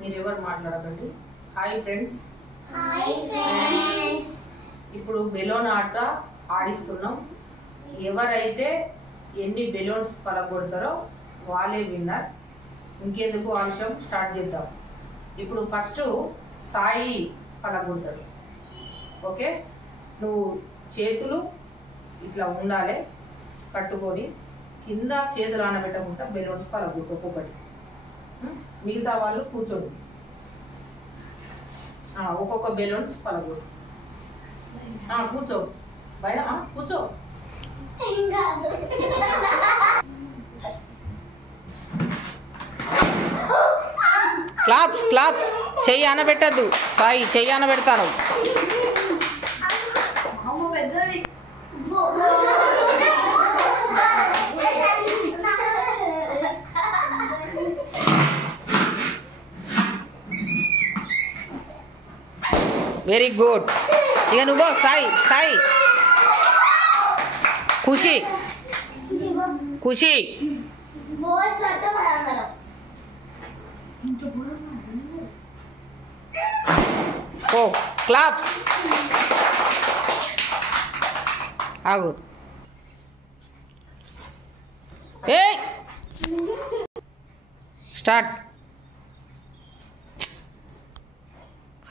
మీరెవరు మాట్లాడకండి. Hi friends. ఇప్పుడు బెలూన్ ఆట ఆడిస్తున్నాం. ఎవరైతే ఎన్ని బెలూన్స్ పలగొడతారో వాళ్ళే విన్నర్. ఇంకెందుకు ఆలస్యం, స్టార్ట్ చేద్దాం. ఇప్పుడు ఫస్ట్ సాయి పలగొడతాడు. ఓకే, నువ్వు చేతులు ఇట్లా ఉండాలి కట్టుకొని, కింద చేతులు ఆనబెట్టకుండా బెలూన్స్ పలగొట్టు ఒక్కొక్కటి. మిగతా వాళ్ళు కూర్చోండి. ఒక్కొక్క బెలూన్స్ పలగొట్టు. కూర్చో బయట, కూర్చో. Claps claps. చెయ్యి ఆనబెట్టద్దు సాయి, చెయ్యి ఆనబెడతాను. Very good. ఇక నువ్వు సాయి సాయి. ఖుషి ఖుషి. ఓ క్లాప్స్. ఆగు. ఏ స్టార్ట్.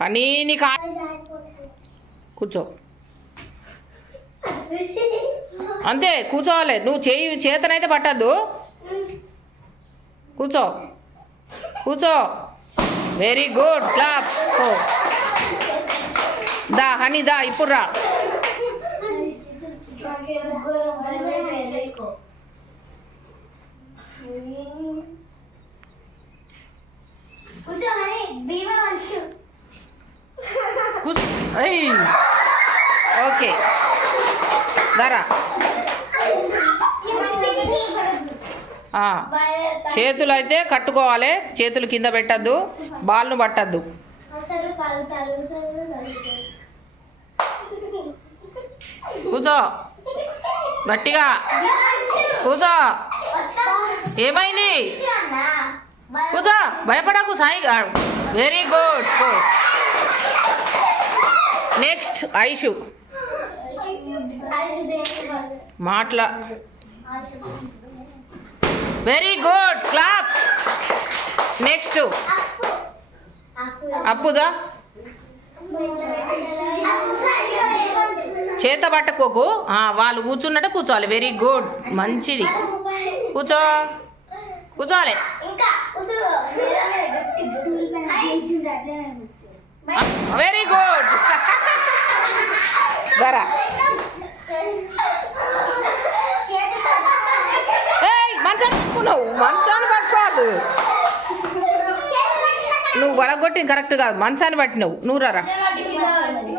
హనీ నీకు కూర్చో. అంతే కూర్చోవాలి. నువ్వు చేతనైతే పట్టద్దు. కూర్చో కూర్చో. Very good. క్లాప్. దా హనీ దా, ఇప్పుడు రా. ఓకే దరా. చేతులు అయితే కట్టుకోవాలి, చేతులు కింద పెట్టద్దు, బాల్ను పట్టద్దు. కూర్చో గట్టిగా కూర్చో. ఏమైంది? కూర్చో, భయపడకు Sai. Very good. Next Aishu. మాట్లా. Very good. క్లాప్స్. నెక్స్ట్ అప్పుదా. చేత పట్టుకోకు, వాళ్ళు కూర్చున్నట్టు కూర్చోవాలి. వెరీ గుడ్, మంచిది. కూర్చో కూర్చోవాలి. Very good. దరా. నువ్వు మంచాన్ని పట్టుకోదు. నువ్వు వడగొట్టి కరెక్ట్ కాదు. మంచాన్ని బట్టి నువ్వు రా.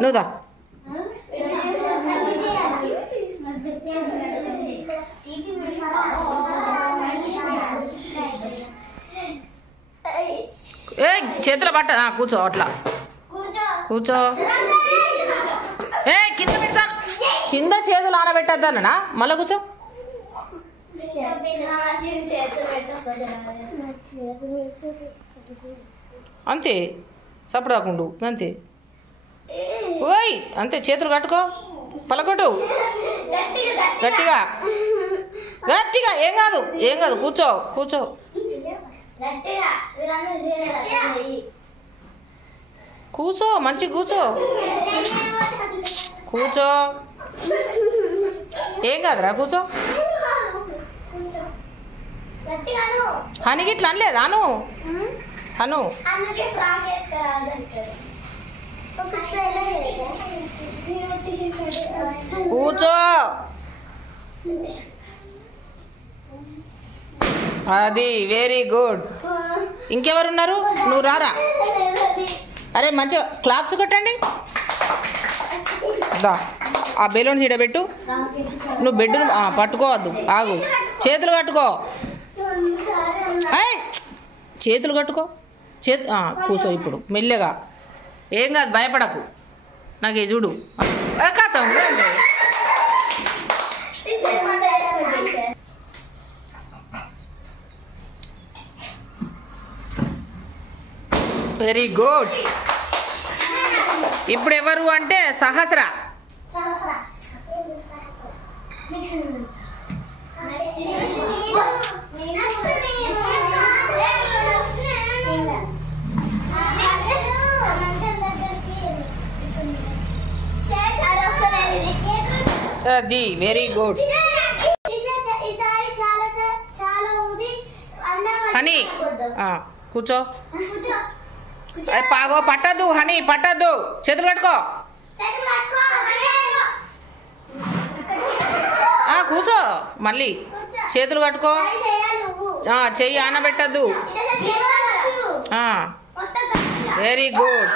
నువ్వు దా. ఏ చేతులు పట్ట. కూర్చో అట్లా కూర్చో. ఏ కింద పెడతాను. కింద చేతులు ఆనబెట్టద్దన్నా మళ్ళా కూర్చో. అంతే, సప్పుడు కాకుండా అంతే. ఓయ్ అంతే. చేతులు కట్టుకో, పలకొట్టు గట్టిగా గట్టిగా. ఏం కాదు ఏం కాదు. కూర్చో కూర్చో. కూర్చో మంచిగా కూర్చో. కూర్చో, ఏం కాదురా. కూర్చో. హనికి ఇట్లా అనలేదు అను. అను కూర్చో. అది వెరీ గుడ్. ఇంకెవరున్నారు? నువ్వు రారా. అరే మంచిగా క్లాప్స్ కొట్టండి. దా ఆ బెలూన్ చీడబెట్టు. నువ్వు బెడ్ను పట్టుకోవద్దు, ఆగు. చేతులు కట్టుకో. చేతులు కట్టుకో. కూర్చో ఇప్పుడు మెల్లగా. ఏం కాదు, భయపడకు. నాకు చూడు కథం. Very good. ఇప్పుడు ఎవరు అంటే సహస్ర. అది వెరీ గుడ్. హనీ కూర్చో. పాగో పట్టద్దు హనీ, పట్టద్దు. చేతులు కట్టుకో. కూర్చో. మళ్ళీ చేతులు కట్టుకో. చెయ్యి ఆనబెట్టద్దు. Very good.